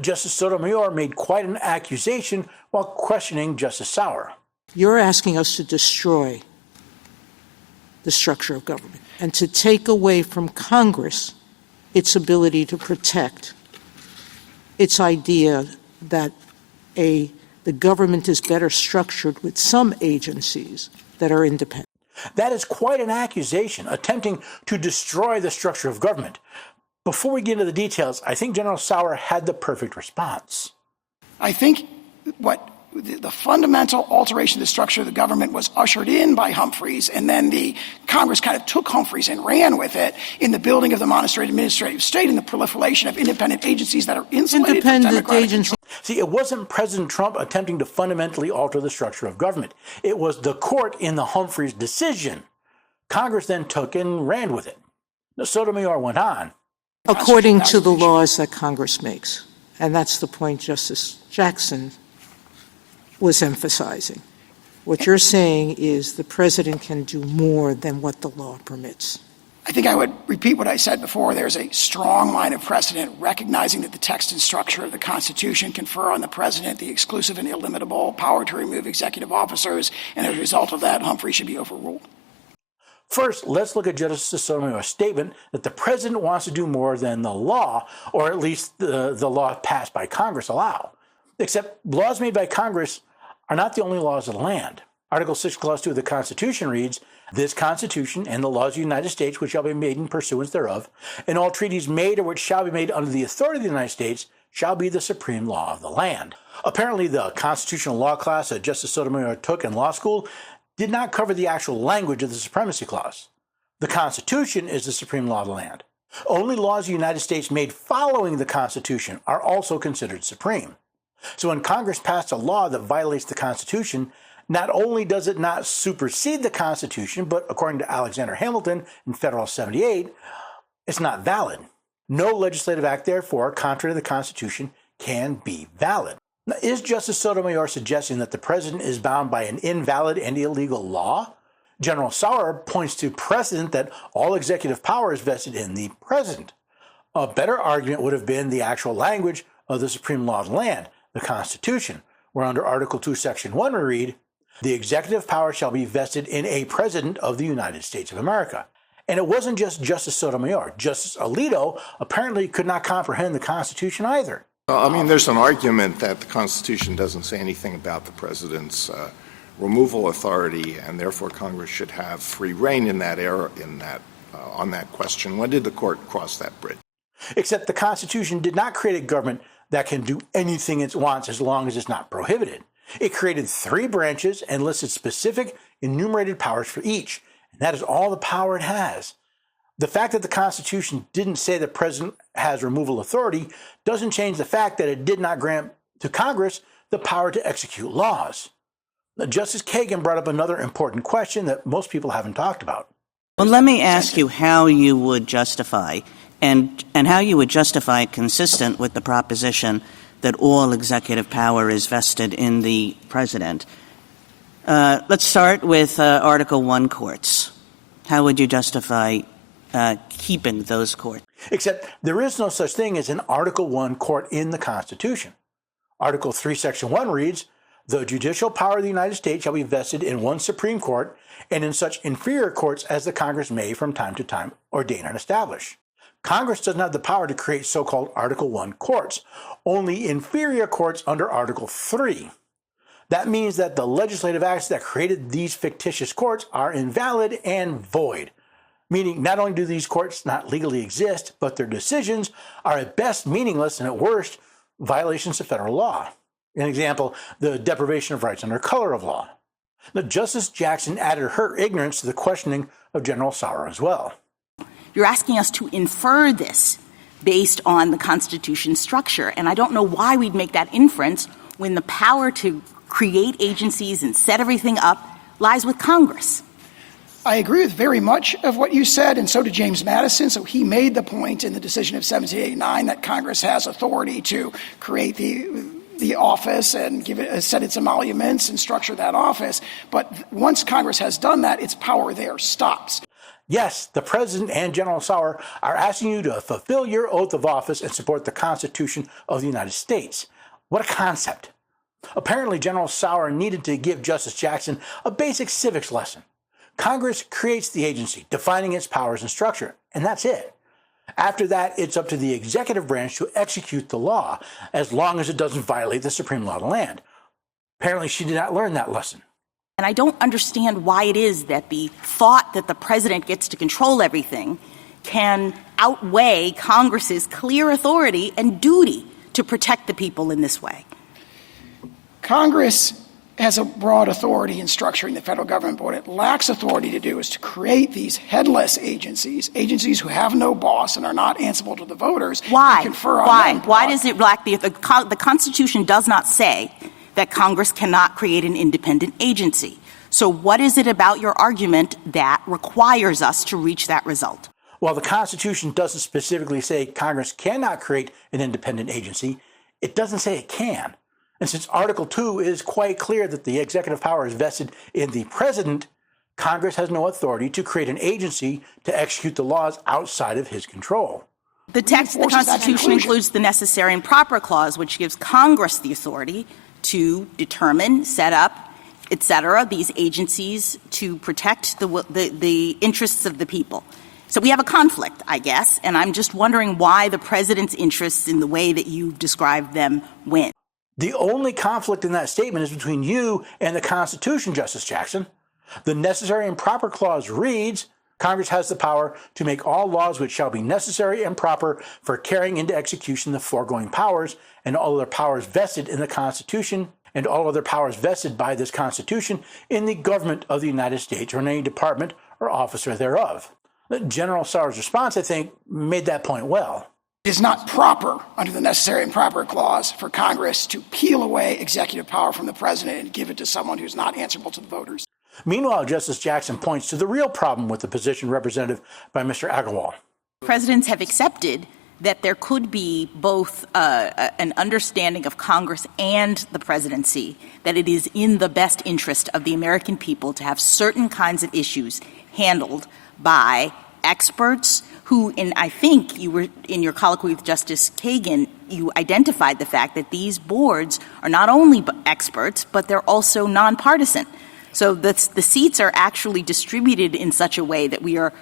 Justice Sotomayor made quite an accusation while questioning Justice Sauer. You're asking us to destroy the structure of government and to take away from Congress its ability to protect its idea that the government is better structured with some agencies that are independent. That is quite an accusation, attempting to destroy the structure of government. Before we get into the details, I think General Sauer had the perfect response. I think what the fundamental alteration of the structure of the government was ushered in by Humphreys, and then the Congress kind of took Humphreys and ran with it in the building of the monstrous administrative state and the proliferation of independent agencies that are insulated from democratic control. See, it wasn't President Trump attempting to fundamentally alter the structure of government. It was the court in the Humphreys decision. Congress then took and ran with it. Sotomayor went on. According to the laws that Congress makes. And that's the point Justice Jackson was emphasizing. What you're saying is the president can do more than what the law permits. I think I would repeat what I said before. There's a strong line of precedent recognizing that the text and structure of the Constitution confer on the president the exclusive and illimitable power to remove executive officers, and as a result of that, Humphrey should be overruled. First, let's look at Justice Sotomayor's statement that the president wants to do more than the law, or at least the law passed by Congress, allow. Except laws made by Congress are not the only laws of the land. Article 6, Clause 2 of the Constitution reads, "This Constitution and the laws of the United States which shall be made in pursuance thereof, and all treaties made or which shall be made under the authority of the United States shall be the supreme law of the land." Apparently, the constitutional law class that Justice Sotomayor took in law school did not cover the actual language of the Supremacy Clause. The Constitution is the supreme law of the land. Only laws of the United States made following the Constitution are also considered supreme. So when Congress passed a law that violates the Constitution, not only does it not supersede the Constitution, but according to Alexander Hamilton in Federal 78, it's not valid. No legislative act, therefore, contrary to the Constitution, can be valid. Now, is Justice Sotomayor suggesting that the president is bound by an invalid and illegal law? General Sauer points to precedent that all executive power is vested in the president. A better argument would have been the actual language of the supreme law of the land, the Constitution, where under Article 2, Section 1 we read, "The executive power shall be vested in a president of the United States of America." And it wasn't just Justice Sotomayor. Justice Alito apparently could not comprehend the Constitution either. I mean, there's an argument that the Constitution doesn't say anything about the president's removal authority, and therefore Congress should have free rein in that era, on that question. When did the court cross that bridge? Except the Constitution did not create a government that can do anything it wants as long as it's not prohibited. It created 3 branches and listed specific enumerated powers for each, and that is all the power it has. The fact that the Constitution didn't say the president has removal authority doesn't change the fact that it did not grant to Congress the power to execute laws. Now, Justice Kagan brought up another important question that most people haven't talked about. Well, let me ask you how you would justify, and how you would justify it consistent with the proposition that all executive power is vested in the president. Let's start with Article 1 courts. How would you justify keeping those courts? Except there is no such thing as an Article 1 court in the Constitution. Article 3, Section 1 reads, "The judicial power of the United States shall be vested in one Supreme Court and in such inferior courts as the Congress may from time to time ordain and establish." Congress doesn't have the power to create so-called Article 1 courts, only inferior courts under Article 3. That means that the legislative acts that created these fictitious courts are invalid and void. Meaning, not only do these courts not legally exist, but their decisions are at best meaningless and at worst violations of federal law. An example, the deprivation of rights under color of law. Now, Justice Jackson added her ignorance to the questioning of General Sauer as well. You're asking us to infer this based on the Constitution's structure, and I don't know why we'd make that inference when the power to create agencies and set everything up lies with Congress. I agree with very much of what you said, and so did James Madison. So he made the point in the decision of 1789 that Congress has authority to create the office and set its emoluments and structure that office. But once Congress has done that, its power there stops. Yes, the President and General Sauer are asking you to fulfill your oath of office and support the Constitution of the United States. What a concept. Apparently, General Sauer needed to give Justice Jackson a basic civics lesson. Congress creates the agency, defining its powers and structure, and that's it. After that, it's up to the executive branch to execute the law, as long as it doesn't violate the supreme law of the land. Apparently, she did not learn that lesson. And I don't understand why it is that the thought that the president gets to control everything can outweigh Congress's clear authority and duty to protect the people in this way. Congress has a broad authority in structuring the federal government, but what it lacks authority to do is to create these headless agencies, agencies who have no boss and are not answerable to the voters. Why? And confer on Why? them Why does it lack the Constitution does not say that Congress cannot create an independent agency. So what is it about your argument that requires us to reach that result? While the Constitution doesn't specifically say Congress cannot create an independent agency, it doesn't say it can. And since Article 2 is quite clear that the executive power is vested in the president, Congress has no authority to create an agency to execute the laws outside of his control. The text of the Constitution includes the necessary and proper clause, which gives Congress the authority to determine, set up, et cetera, these agencies to protect the interests of the people. So we have a conflict, I guess, and I'm just wondering why the president's interests in the way that you described them win. The only conflict in that statement is between you and the Constitution, Justice Jackson. The necessary and proper clause reads, Congress has the power to make all laws which shall be necessary and proper for carrying into execution the foregoing powers and all other powers vested in the Constitution and all other powers vested by this Constitution in the government of the United States or in any department or officer thereof. General Sauer's response, I think, made that point well. It is not proper under the necessary and proper clause for Congress to peel away executive power from the president and give it to someone who's not answerable to the voters. Meanwhile, Justice Jackson points to the real problem with the position represented by Mr. Agarwal. Presidents have accepted that there could be both an understanding of Congress and the presidency, that it is in the best interest of the American people to have certain kinds of issues handled by experts who, and I think you were in your colloquy with Justice Kagan, you identified the fact that these boards are not only experts, but they're also nonpartisan. So the seats are actually distributed in such a way that we are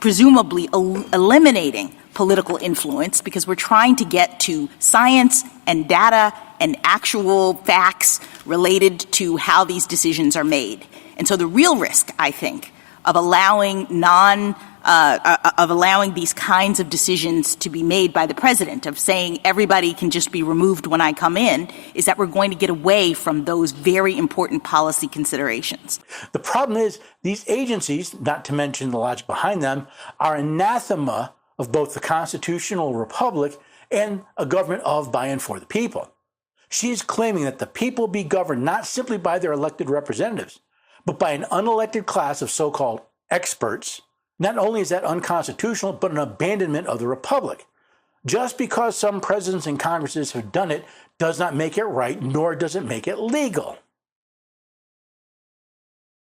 presumably eliminating political influence because we're trying to get to science and data and actual facts related to how these decisions are made. And so the real risk, I think, of allowing these kinds of decisions to be made by the president, of saying everybody can just be removed when I come in, is that we're going to get away from those very important policy considerations. The problem is these agencies, not to mention the logic behind them, are anathema of both the constitutional republic and a government of, by, and for the people. She is claiming that the people be governed not simply by their elected representatives, but by an unelected class of so-called experts. Not only is that unconstitutional, but an abandonment of the republic. Just because some presidents and Congresses have done it does not make it right, nor does it make it legal.